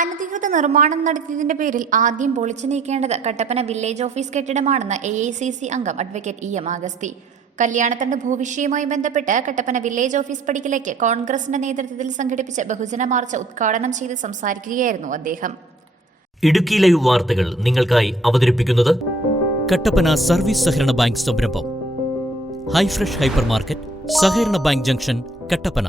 അനധികൃത നിർമ്മാണം നടത്തിയതിന്റെ പേരിൽ ആദ്യം പൊളിച്ചു നീക്കേണ്ടത് കട്ടപ്പന വില്ലേജ് ഓഫീസ് കെട്ടിടമാണെന്ന് AICC അംഗം അഡ്വക്കേറ്റ് EM അഗസ്തി. കല്യാണത്തിന്റെ ഭൂവിഷയവുമായി ബന്ധപ്പെട്ട് കട്ടപ്പന വില്ലേജ് ഓഫീസ് പടിക്കലേക്ക് കോൺഗ്രസിന്റെ നേതൃത്വത്തിൽ സംഘടിപ്പിച്ച ബഹുജന മാർച്ച് ഉദ്ഘാടനം ചെയ്ത് സംസാരിക്കുകയായിരുന്നു അദ്ദേഹം. ഇടുക്കി ലൈവ് വാർത്തകൾ നിങ്ങൾക്കായി അവതരിപ്പിക്കുന്നത് കട്ടപ്പന സർവീസ് സഹകരണ ബാങ്ക് സംരംഭം ഹൈഫ്രഷ് ഹൈപ്പർ മാർക്കറ്റ്, സഹകരണ ബാങ്ക് ജംഗ്ഷൻ, കട്ടപ്പന.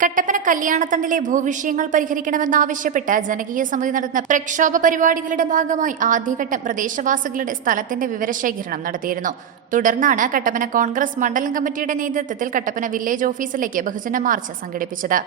കട്ടപ്പന കല്യാണത്തണ്ടിലെ ഭൂവിഷയങ്ങൾ പരിഹരിക്കണമെന്നാവശ്യപ്പെട്ട് ജനകീയ സമിതി നടത്തുന്ന പ്രക്ഷോഭ പരിപാടികളുടെ ഭാഗമായി ആദ്യഘട്ടം പ്രദേശവാസികളുടെ സ്ഥലത്തിന്റെ വിവരശേഖരണം നടത്തിയിരുന്നു. തുടർന്നാണ് കട്ടപ്പന കോൺഗ്രസ് മണ്ഡലം കമ്മിറ്റിയുടെ നേതൃത്വത്തിൽ കട്ടപ്പന വില്ലേജ് ഓഫീസിലേക്ക് ബഹുജന മാർച്ച് സംഘടിപ്പിച്ചത്.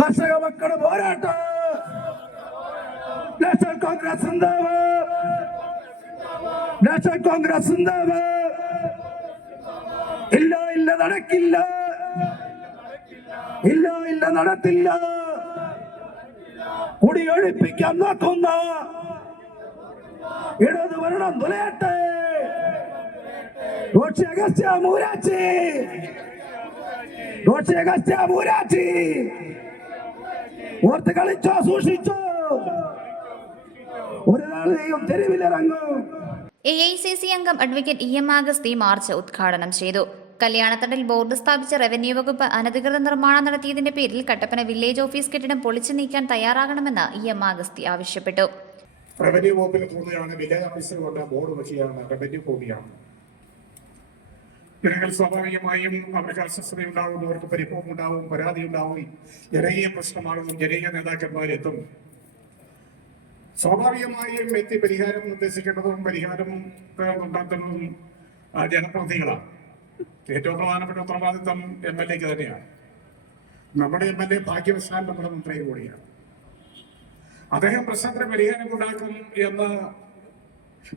കർഷക മക്കളുടെ പോരാട്ടം. നാഷണൽ കോൺഗ്രസ് സിന്ദാബാദ്, നാഷണൽ കോൺഗ്രസ് സിന്ദാബാദ്. ഇല്ല ഇല്ല നടക്കില്ല, ഇല്ല ഇല്ല നടത്തില്ല. കുടിയൊഴിപ്പിക്കാൻ നോക്കുന്ന ഇടത് ഭരണം തുലയട്ടെ. റോഷി അഗസ്ത്യ മൂരാച്ചി, റോഷി അഗസ്ത്യ മൂരാച്ചി. ഓർത്ത് കളിച്ചോ, സൂക്ഷിച്ചോ, ഒരാളെയും തെരുവിലിറങ്ങും. AICC അംഗം അഡ്വക്കേറ്റ് EM അഗസ്തി മാർച്ച് ഉദ്ഘാടനം ചെയ്തു. കല്യാണത്തണ്ടിൽ ബോർഡ് സ്ഥാപിച്ച റവന്യൂ വകുപ്പ് അനധികൃത നിർമ്മാണം നടത്തിയതിന്റെ പേരിൽ കട്ടപ്പന വില്ലേജ് ഓഫീസ് കെട്ടിടം പൊളിച്ചു നീക്കാൻ തയ്യാറാകണമെന്ന് EM അഗസ്തി ആവശ്യപ്പെട്ടു. റവന്യൂ വകുപ്പിന് തോന്നുകയാണ് വില്ലേജ് ഓഫീസർ കൊണ്ട് ബോർഡ് വയ്ക്കുകയാണ് റവന്യൂ ഭൂമിയാണ്. ജനങ്ങൾ സ്വാഭാവികമായും അവർക്ക് അസ്വസ്ഥതയുണ്ടാവും, അവർക്ക് പരിഭവം ഉണ്ടാവും, പരാതി ഉണ്ടാവും, ജനകീയ പ്രശ്നമാകും, ജനകീയ നേതാക്കന്മാരെത്തും. സ്വാഭാവികമായും എത്തി പരിഹാരം നിർദ്ദേശിക്കേണ്ടതും പരിഹാരം ഉണ്ടാക്കുന്നതും ജനപ്രതിനിധികളാണ്. ഏറ്റവും പ്രധാനപ്പെട്ട ഉത്തരവാദിത്വം MLAക്ക് തന്നെയാണ്. നമ്മുടെ MLA ഭാഗ്യവശാൽ നമ്മുടെ മന്ത്രി കൂടിയാണ്. അദ്ദേഹം പ്രശ്നത്തിന് പരിഹാരം ഉണ്ടാക്കും എന്ന്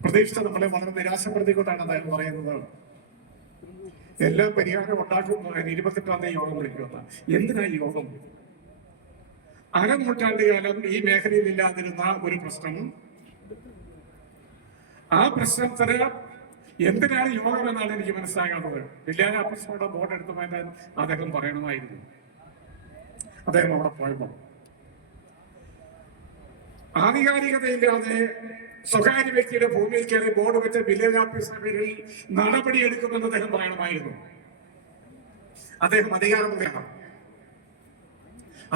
പ്രതീക്ഷിച്ച നമ്മളെ വളരെ നിരാശപ്പെടുത്തിക്കൊണ്ടാണ് അദ്ദേഹം പറയുന്നത് എല്ലാ പരിഹാരം ഉണ്ടാക്കും. 28-ാം തീയതി യോഗം വിളിക്കുമെന്ന്. എന്തിനായി യോഗം? അരനൂറ്റാണ്ട് കാലം ഈ മേഖലയിൽ ഇല്ലാതിരുന്ന ഒരു പ്രശ്നം, ആ പ്രശ്നത്തിന് എന്തിനാണ് യോഗം എന്നാണ് എനിക്ക് മനസ്സിലാകാത്തത്. വില്ലേജ് ഓഫീസറുടെ ബോർഡ് എടുത്തു മാറ്റാൻ അദ്ദേഹം പറയണമായിരുന്നു. അദ്ദേഹം അവിടെ പോയപ്പോൾ ആധികാരികതയില്ലാതെ സ്വകാര്യ വ്യക്തിയുടെ ഭൂമിയിൽ കയറി ബോർഡ് വെച്ച് വില്ലേജ് ഓഫീസറുടെ പേരിൽ നടപടിയെടുക്കുമെന്ന് അദ്ദേഹം പറയണമായിരുന്നു. അദ്ദേഹം അധികാരമുള്ളതാണ്.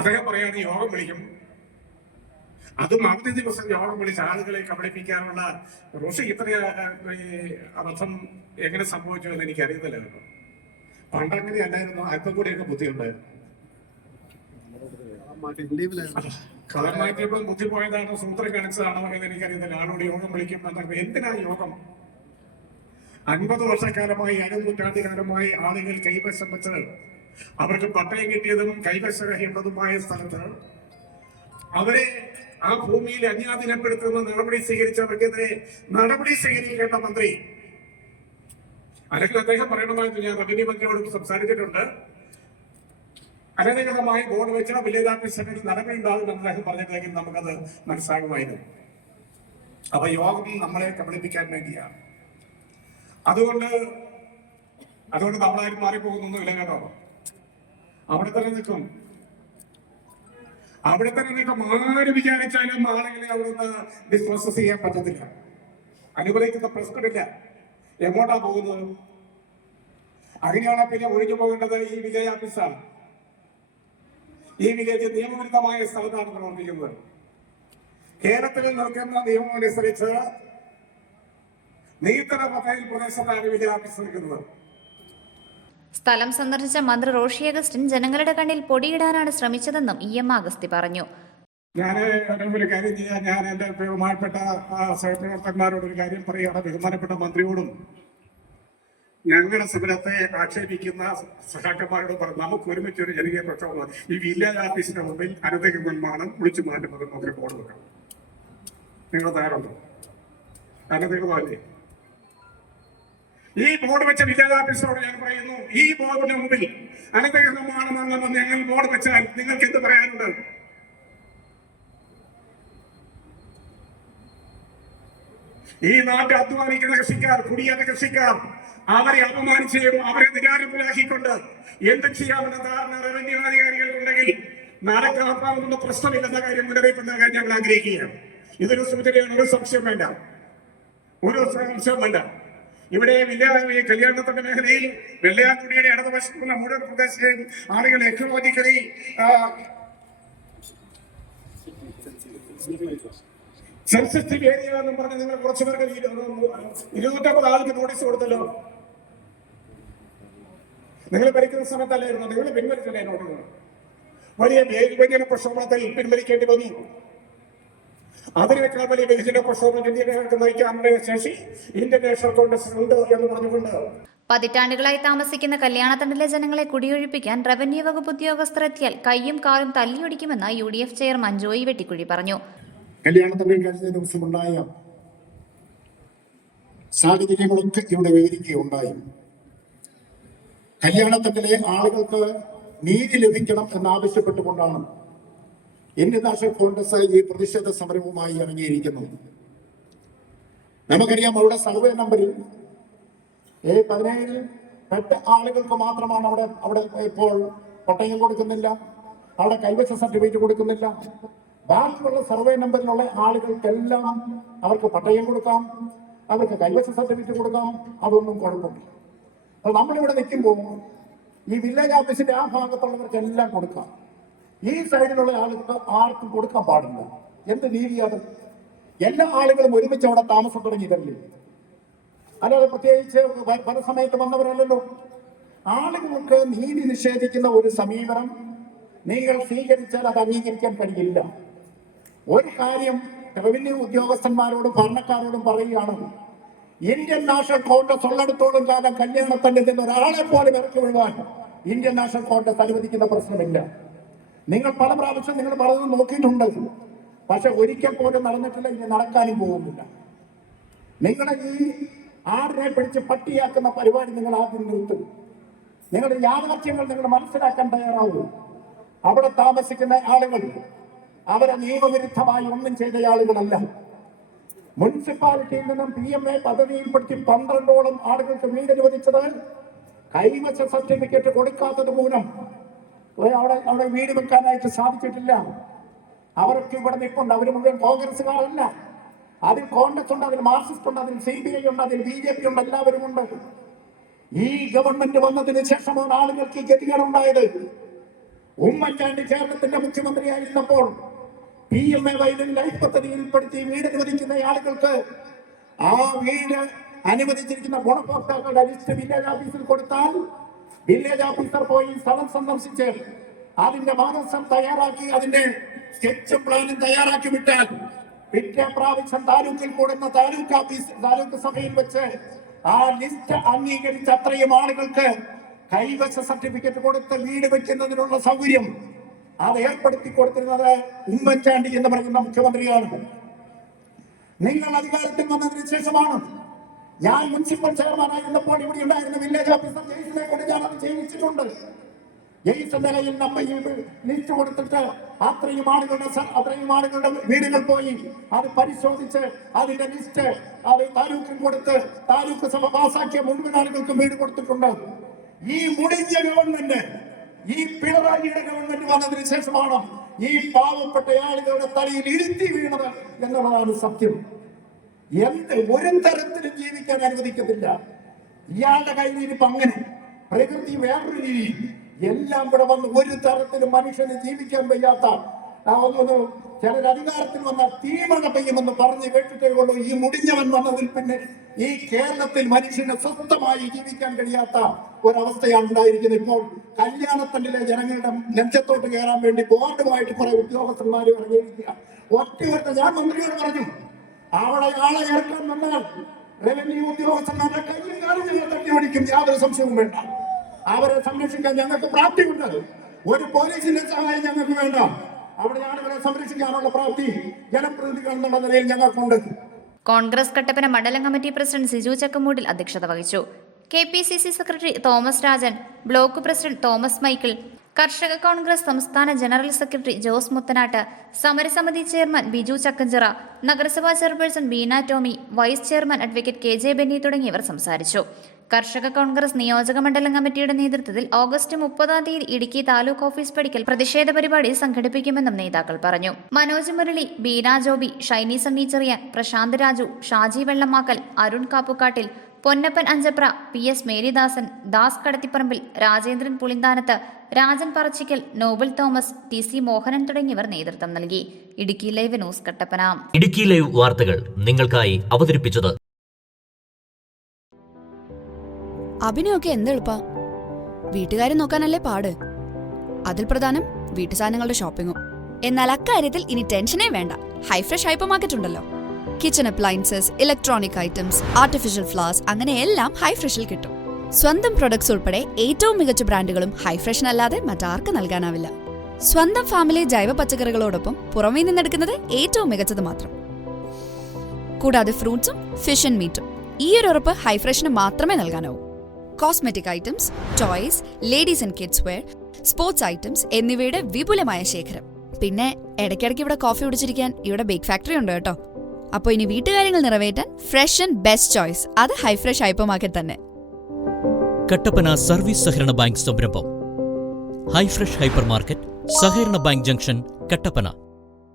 അദ്ദേഹം പറയാണ് യോഗം വിളിക്കും, അതും അവധി ദിവസം യോഗം വിളിച്ച് ആളുകളെ കബളിപ്പിക്കാനുള്ള റോഷി ഇത്ര അബദ്ധം എങ്ങനെ സംഭവിച്ചു എന്ന് എനിക്ക് അറിയുന്നില്ല കേട്ടോ. പണ്ടങ്ങനെ അല്ലായിരുന്നു, അല്പം കൂടിയൊക്കെ ബുദ്ധിയുണ്ടായിരുന്നു. കളർ മാറ്റിയപ്പോൾ ബുദ്ധി പോയതാണോ സൂത്രം കാണിച്ചതാണോ എന്ന് എനിക്കറിയുന്നില്ല. ആളോട് യോഗം വിളിക്കും എന്നൊക്കെ. എന്തിനാ യോഗം? 50 വർഷക്കാലമായി, അരനൂറ്റാണ്ടുകാലമായി ആളുകൾ കൈവശം വെച്ച് അവർക്ക് പട്ടയം കിട്ടിയതും കൈവശരഹിതമായ സ്ഥലത്ത് അവരെ ആ ഭൂമിയിൽ അന്യാധീനപ്പെടുത്തുന്ന നടപടി സ്വീകരിച്ചവർക്കെതിരെ നടപടി സ്വീകരിക്കേണ്ട മന്ത്രി, അല്ലെങ്കിൽ അദ്ദേഹം പറയണമായിരുന്നു, ഞാൻ റവന്യൂ മന്ത്രിയോട് സംസാരിച്ചിട്ടുണ്ട്, അനധികൃതമായി ബോർഡ് വെച്ച വില്ലേജ് ഓഫീസറിൽ നടപടി ഉണ്ടാകുമെന്ന് അദ്ദേഹം പറഞ്ഞിട്ടെങ്കിൽ നമുക്കത് മനസ്സിലാകുമായിരുന്നു. അപ്പൊ യോഗം നമ്മളെ കബളിപ്പിക്കാൻ വേണ്ടിയാണ്. അതുകൊണ്ട് നമ്മളാരും മാറിപ്പോകുന്നൊന്നുമില്ല കേട്ടോ. അവിടെ തന്നെ നിൽക്കും. ആര് വിചാരിച്ചാലും ആളുകളെ അവിടുന്ന് ഡിസ്പ്രോസസ് ചെയ്യാൻ പറ്റത്തില്ല. അനുവദിക്കുന്ന പ്രശ്നമില്ല. എങ്ങോട്ടാ പോകുന്നത്? അങ്ങനെയാണ് പിന്നെ ഒഴിഞ്ഞു പോകേണ്ടത് ഈ വില്ലേജ് ഓഫീസാണ്. ഈ വില്ലേജ് നിയമവിരുദ്ധമായ സ്ഥലത്താണ് പ്രവർത്തിക്കുന്നത്. കേരളത്തിൽ നിൽക്കുന്ന നിയമം അനുസരിച്ച് നീത്തര പദ്ധതി പ്രദേശത്താണ് വില്ലേജ് ഓഫീസ് നിൽക്കുന്നത്. സ്ഥലം സന്ദർശിച്ച മന്ത്രി റോഷി അഗസ്റ്റിൻ ജനങ്ങളുടെ കണ്ണിൽ പൊടിയിടാനാണ് ശ്രമിച്ചതെന്നും EM അഗസ്തി പറഞ്ഞു. ഞാൻ ഒരു കാര്യം ചെയ്യാൻ ഞാൻ എൻ്റെ ബഹുമാനപ്പെട്ട സഹപ്രവർത്തകന്മാരോട് ഒരു കാര്യം പറയുകയാണ്. ബഹുമാനപ്പെട്ട മന്ത്രിയോടും ഞങ്ങളുടെ സമരത്തെ ആക്ഷേപിക്കുന്ന സഹാക്കന്മാരോട് പറഞ്ഞു, നമുക്ക് ഒരുമിച്ച് ഒരു ജനകീയ പ്രക്ഷോഭം ഈ വില്ലേജ് ഓഫീസിന്റെ മുമ്പിൽ അനധികൃത നിർമ്മാണം വിളിച്ചു മാറ്റുന്നത് നമുക്ക് ബോർഡ് വെക്കാം. നിങ്ങൾ തയ്യാറുണ്ടോ? അനധികൃതമല്ലേ? ഈ ബോർഡ് വെച്ച വില്ലേജ് ഓഫീസറോട് ഞാൻ പറയുന്നു, ഈ ബോർഡിന് മുമ്പിൽ അനധികൃതമാണെന്ന് ഞങ്ങൾ ബോർഡ് വെച്ചാൽ നിങ്ങൾക്ക് എന്ത് പറയാനുണ്ട്? ഈ നാട്ടിൽ അധ്വാനിക്കുന്ന കൃഷിക്കാർ, കുടിയേറ്റ കൃഷിക്കാർ, അവരെ അപമാനിച്ചും അവരെ നിരാരത്തിലാക്കിക്കൊണ്ട് എന്ത് ചെയ്യാമെന്ന ധാരണ റവന്യൂ അധികാരികൾക്കുണ്ടെങ്കിൽ നാളെ കാപ്പാവുന്ന പ്രശ്നമില്ലെന്ന കാര്യം മുന്നറിയിപ്പ് നൽകാൻ ഞങ്ങൾ ആഗ്രഹിക്കുകയാണ്. ഇതൊരു സൂചനയാണ്, ഒരു സംശയം വേണ്ട, ഒരു സംശയം വേണ്ട. ഇവിടെ കല്യാണത്തിന്റെ മേഖലയിൽ വെള്ളയാക്കുടിയുടെ ഇടതുവശത്തുള്ള മുഴുവൻ പ്രദേശത്തെയും ആളുകൾ എക്കോളജിക്കലി സെൻസിറ്റീവ് ഏരിയ എന്നും പറഞ്ഞ് നിങ്ങൾ കുറച്ചു പേർക്ക് 250 ആൾക്ക് നോട്ടീസ് കൊടുത്തല്ലോ. നിങ്ങൾ ഭരിക്കുന്ന സമയത്തല്ലായിരുന്നു, നിങ്ങൾ പിൻവലിച്ചല്ലേ നോട്ടുകൾ? വലിയ വിഭജന പ്രക്ഷോഭത്തിൽ പിൻവലിക്കേണ്ടി വന്നു. അതിനേക്കാൾ വലിയ വിഭജന പ്രക്ഷോഭം ഇന്ത്യക്കാർക്ക് നയിക്കാനുള്ള ശേഷി ഇന്ത്യൻ നാഷണൽ കോൺഗ്രസ് ഉണ്ട് എന്ന് പറഞ്ഞുകൊണ്ട് പതിറ്റാണ്ടുകളായി താമസിക്കുന്ന കല്യാണത്തണ്ടിലെ ജനങ്ങളെ കുടിയൊഴിപ്പിക്കാൻ റവന്യൂ വകുപ്പ് ഉദ്യോഗസ്ഥർ എത്തിയാൽ കയ്യും കാലും തല്ലിയൊടിക്കുമെന്ന് UDF ചെയർമാൻ ജോയി വെട്ടിക്കുഴി പറഞ്ഞു. കല്യാണത്തിന്റെ കഴിഞ്ഞ ദിവസമുണ്ടായ സാഹചര്യങ്ങളൊക്കെ ഇവിടെ വിവരിക്കുകയുണ്ടായി. കല്യാണത്തിലെ ആളുകൾക്ക് നീതി ലഭിക്കണം എന്നാവശ്യപ്പെട്ടുകൊണ്ടാണ് ഇന്ത്യൻ നാഷണൽ കോൺഗ്രസ് ഈ പ്രതിഷേധ സമരവുമായി ഇറങ്ങിയിരിക്കുന്നത്. നമുക്കറിയാം, അവിടെ സർവേ നമ്പറിൽ 17 ആളുകൾക്ക് മാത്രമാണ് അവിടെ ഇപ്പോൾ പട്ടയം കൊടുക്കുന്നില്ല, അവിടെ കൈവശ സർട്ടിഫിക്കറ്റ് കൊടുക്കുന്നില്ല. ബാക്കിയുള്ള സർവേ നമ്പറിലുള്ള ആളുകൾക്കെല്ലാം അവർക്ക് പട്ടയം കൊടുക്കാം, അവർക്ക് കൈവശ സർട്ടിഫിക്കറ്റ് കൊടുക്കാം, അതൊന്നും കുഴപ്പമില്ല. അപ്പോൾ നമ്മളിവിടെ നിൽക്കുമ്പോൾ ഈ വില്ലേജ് ഓഫീസിന്റെ ആ ഭാഗത്തുള്ളവർക്ക് എല്ലാം കൊടുക്കാം, ഈ സൈഡിലുള്ള ആളുകൾക്ക് ആർക്കും കൊടുക്കാൻ പാടില്ല. എന്ത് നീതിയാണ്? എല്ലാ ആളുകളും ഒരുമിച്ച് അവിടെ താമസം തുടങ്ങിയിട്ടല്ലേ? അല്ലാതെ പ്രത്യേകിച്ച് പല സമയത്ത് വന്നവരല്ലല്ലോ. ആളുകൾക്ക് നീതി നിഷേധിക്കുന്ന ഒരു സമീപനം നിങ്ങൾ സ്വീകരിച്ചാൽ അത് അംഗീകരിക്കാൻ കഴിയില്ല. ഒരു കാര്യം റവന്യൂ ഉദ്യോഗസ്ഥന്മാരോടും ഭരണക്കാരോടും പറയുകയാണ്, ഇന്ത്യൻ നാഷണൽ കോൺഗ്രസ് ഉള്ളിടത്തോളം കാലം കല്യാണത്തണ്ടിൽ നിന്ന് ഒരാളെ പോലും ഇറക്കി വിടുവാൻ ഇന്ത്യൻ നാഷണൽ കോൺഗ്രസ് അനുവദിക്കുന്ന പ്രശ്നമില്ല. നിങ്ങൾ പല പ്രാവശ്യം നിങ്ങൾ പലതും നോക്കിയിട്ടുണ്ട്, പക്ഷെ ഒരിക്കൽ പോലും നടന്നിട്ടില്ല, ഇനി നടക്കാനും പോകുന്നില്ല. നിങ്ങളുടെ ഈ ആടിനെ പിടിച്ച് പട്ടിയാക്കുന്ന പരിപാടി നിങ്ങൾ ആദ്യം നിർത്തും. നിങ്ങളുടെ യാഥാർത്ഥ്യങ്ങൾ നിങ്ങൾ മനസ്സിലാക്കാൻ തയ്യാറാവൂ. അവിടെ താമസിക്കുന്ന ആളുകൾ അവരെ നിയമവിരുദ്ധമായി ഒന്നും ചെയ്ത ആളുകളല്ല. മുനിസിപ്പാലിറ്റിയിൽ നിന്നും PMA പദ്ധതിയിൽപ്പെടുത്തി 12ഓളം ആളുകൾക്ക് വീട് അനുവദിച്ചത് കൈവശ സർട്ടിഫിക്കറ്റ് കൊടുക്കാത്തത് മൂലം അവിടെ വീട് വെക്കാനായിട്ട് സാധിച്ചിട്ടില്ല. അവർക്ക് ഇവിടെ നിൽപ്പുണ്ട്. അവർ മുഴുവൻ കോൺഗ്രസ്സുകാരല്ല. അതിൽ കോൺഗ്രസ് ഉണ്ട്, അതിൽ മാർക്സിസ്റ്റ് ഉണ്ട്, അതിൽ CPI ഉണ്ട്, അതിൽ BJP ഉണ്ട്, എല്ലാവരും ഉണ്ട്. ഈ ഗവൺമെന്റ് വന്നതിന് ശേഷമാണ് ആളുകൾക്ക് ഈ ഗതികേടുണ്ടായത്. ഉമ്മൻചാണ്ടി കേരളത്തിന്റെ മുഖ്യമന്ത്രിയായിരുന്നപ്പോൾ PMA വൈദ്യുതി ലൈഫ് പദ്ധതിയിൽപ്പെടുത്തി വീട് അനുവദിക്കുന്ന ആളുകൾക്ക് ആ വീട് അനുവദിച്ചിരിക്കുന്ന ഗുണഭോക്താക്കളുടെ ലിസ്റ്റ് വില്ലേജ് ഓഫീസിൽ കൊടുത്താൽ വില്ലേജ് ഓഫീസർ പോയി സ്ഥലം സന്ദർശിച്ച് അതിന്റെ മാനസം തയ്യാറാക്കി അതിന്റെ സ്കെച്ചും പ്ലാനും തയ്യാറാക്കി വിട്ടാൽ പിറ്റേ പ്രാവശ്യം താലൂക്കിൽ കൂടുന്ന താലൂക്ക് സഭയിൽ വെച്ച് ആ ലിസ്റ്റ് അംഗീകരിച്ച അത്രയും ആളുകൾക്ക് കൈവശ സർട്ടിഫിക്കറ്റ് കൊടുത്ത് വീട് വെക്കുന്നതിനുള്ള സൗകര്യം അത് ഏർപ്പെടുത്തി കൊടുത്തിരുന്നത് ഉമ്മൻചാണ്ടി എന്ന് പറയുന്ന മുഖ്യമന്ത്രിയാണ്. നിങ്ങൾ അധികാരത്തിൽ വന്നതിന് ശേഷമാണ്. ഞാൻ മുനിസിപ്പൽ ചെയർമാനായിരുന്നപ്പോൾ ഇവിടെ ഉണ്ടായിരുന്ന വില്ലേജ് ഓഫീസർ ജെയ്സിനെ കൊണ്ട് ഞാൻ അത് ചെയ്യിച്ചിട്ടുണ്ട്. ജെയ്സ് നിലയിൽ നമ്മൾ ഈ ലിസ്റ്റ് കൊടുത്തിട്ട് അത്രയും ആളുകളുടെ വീടുകൾ പോയി അത് പരിശോധിച്ച് അതിന്റെ ലിസ്റ്റ് അത് താലൂക്കിൽ കൊടുത്ത് താലൂക്ക് സഭ പാസാക്കിയ മുഴുവൻ ആളുകൾക്കും വീട് കൊടുത്തിട്ടുണ്ട്. ഈ മുടിഞ്ഞ ഗവൺമെന്റ്, ഈ പിണറായിയുടെ ഗവൺമെന്റ് വന്നതിന് ശേഷമാണ് ഈ പാവപ്പെട്ട ആളുകളുടെ തലയിൽ ഇരുത്തി വീണത് എന്നുള്ളതാണ് സത്യം. ഒരു തരത്തിലും ജീവിക്കാൻ അനുവദിക്കത്തില്ല. ഇയാളുടെ കയ്യിൽ ഇരിപ്പ് അങ്ങനെ, പ്രകൃതി വേറൊരു രീതി, എല്ലാം ഇവിടെ വന്ന് ഒരു തരത്തിലും മനുഷ്യന് ജീവിക്കാൻ വയ്യാത്ത ഒന്ന് ചിലർ അധികാരത്തിൽ വന്നാൽ തീമഴ പെയ്യുമെന്ന് പറഞ്ഞ് കേട്ടിട്ടേ ഉള്ളൂ. ഈ മുടിഞ്ഞവൻ വന്നതിൽ പിന്നെ ഈ കേരളത്തിൽ മനുഷ്യന് സ്വസ്ഥമായി ജീവിക്കാൻ കഴിയാത്ത ഒരവസ്ഥയാണ് ഉണ്ടായിരിക്കുന്നത്. ഇപ്പോൾ കല്യാണത്തണ്ടിലെ ജനങ്ങളുടെ നെഞ്ചത്തോട്ട് കയറാൻ വേണ്ടി ബോർഡുമായിട്ട് കുറെ ഉദ്യോഗസ്ഥന്മാർ ഇറങ്ങിയിരിക്കുക. ഒറ്റ ഞാൻ മന്ത്രിയോട് പറഞ്ഞു, അവിടെ ആളെ ഇറക്കാൻ വന്നാൽ റവന്യൂ ഉദ്യോഗസ്ഥന്മാരുടെ കയ്യും കാലും ഞങ്ങൾ തട്ടിയോടിക്കും, യാതൊരു സംശയവും വേണ്ട. അവരെ സംരക്ഷിക്കാൻ ഞങ്ങൾക്ക് പ്രാപ്തിയുണ്ട്. ഒരു പോലീസിന്റെ സഹായം ഞങ്ങൾക്ക് വേണ്ട. അവിടെ ആളുകളെ സംരക്ഷിക്കാനുള്ള പ്രാപ്തി ജനപ്രതിനിധികൾ എന്നുള്ള നിലയിൽ ഞങ്ങൾക്കുണ്ട്. കോൺഗ്രസ് കട്ടപ്പന മണ്ഡലം കമ്മിറ്റി പ്രസിഡന്റ് സിജു ചക്കമൂടിൽ അധ്യക്ഷത വഹിച്ചു. KPCC secretary Thomas Rajan, block president Thomas Michael, കർഷക കോൺഗ്രസ് സംസ്ഥാന ജനറൽ സെക്രട്ടറി ജോസ് മുത്തനാട്ട്, സമരസമിതി ചെയർമാൻ ബിജു ചക്കഞ്ചിറ, നഗരസഭാ chairperson Beena Tomy, vice chairman advocate KJ Benny തുടങ്ങിയവർ സംസാരിച്ചു. കർഷക കോൺഗ്രസ് നിയോജക മണ്ഡലം കമ്മിറ്റിയുടെ നേതൃത്വത്തിൽ ഓഗസ്റ്റ് 30 ഇടുക്കി താലൂക്ക് ഓഫീസ് പടിക്കൽ പ്രതിഷേധ പരിപാടി സംഘടിപ്പിക്കുമെന്നും നേതാക്കൾ പറഞ്ഞു. മനോജ് മുരളി, ബീന ജോബി, ഷൈനി സണ്ണി ചെറിയാൻ, പ്രശാന്ത് രാജു, ഷാജി വെള്ളമാക്കൽ, അരുൺ കാപ്പുകാട്ടിൽ, പൊന്നപ്പൻ അഞ്ചപ്ര, PS മേരിദാസൻ, ദാസ് കടത്തിപ്പറമ്പിൽ, രാജേന്ദ്രൻ പുളിന്താനത്ത്, രാജൻ പറച്ചിക്കൽ, നോബൽ തോമസ്, TC മോഹനൻ തുടങ്ങിയവർ നേതൃത്വം നൽകി. Idukki live news Kattappana. Idukki live വാർത്തകൾ നിങ്ങൾക്കായി അവതരിപ്പിച്ചത് അഭിനയൊക്കെ എന്തെളുപ്പാ, വീട്ടുകാരെ നോക്കാനല്ലേ പാട്. അതിൽ പ്രധാനം വീട്ടു സാധനങ്ങളുടെ ഷോപ്പിങ്ങും. എന്നാൽ അക്കാര്യത്തിൽ ഇനി ടെൻഷനേ വേണ്ട. ഹൈഫ്രഷ് ഹൈപ്പർ മാർക്കറ്റ് ഉണ്ടല്ലോ. Kitchen appliances, electronic items, artificial flowers, അങ്ങനെ എല്ലാം ഹൈഫ്രഷിൽ കിട്ടും. സ്വന്തം പ്രൊഡക്ട്സ് ഉൾപ്പെടെ ഏറ്റവും മികച്ച ബ്രാൻഡുകളും ഹൈഫ്രഷിനല്ലാതെ മറ്റാർക്ക് നൽകാനാവില്ല. സ്വന്തം ഫാമിലി ജൈവ പച്ചക്കറികളോടൊപ്പം പുറമേ നിന്നെടുക്കുന്നത് ഏറ്റവും മികച്ചത് മാത്രം. കൂടാതെ ഫ്രൂട്ട്സും ഫിഷ് ആൻഡ് മീറ്റും. ഈ ഒരു ഉറപ്പ് ഹൈഫ്രഷിന് മാത്രമേ നൽകാനാവൂ. Cosmetic items, toys, ladies and kids wear, sports items എന്നിവയുടെ വിപുലമായ ശേഖരം. പിന്നെ ഇടയ്ക്കിടയ്ക്ക് ഇവിടെ കോഫി കുടിച്ചിരിക്കാൻ ഇവിടെ ബേക്ക് ഫാക്ടറി ഉണ്ട് കേട്ടോ. അപ്പോൾ ഇനി വീട്ടുകാര്യങ്ങൾ നിറവേറ്റാൻ ഫ്രഷ് ആൻഡ് ബെസ്റ്റ് ചോയ്സ് അത് ഹൈഫ്രഷ് ഹൈപ്പർ മാർക്കറ്റ് തന്നെ. കട്ടപ്പന സർവീസ് സഹകരണ ബാങ്ക് സംരംഭം ഹൈഫ്രഷ് ഹൈപ്പർ മാർക്കറ്റ്, സഹകരണ ബാങ്ക് ജംഗ്ഷൻ, കട്ടപ്പന.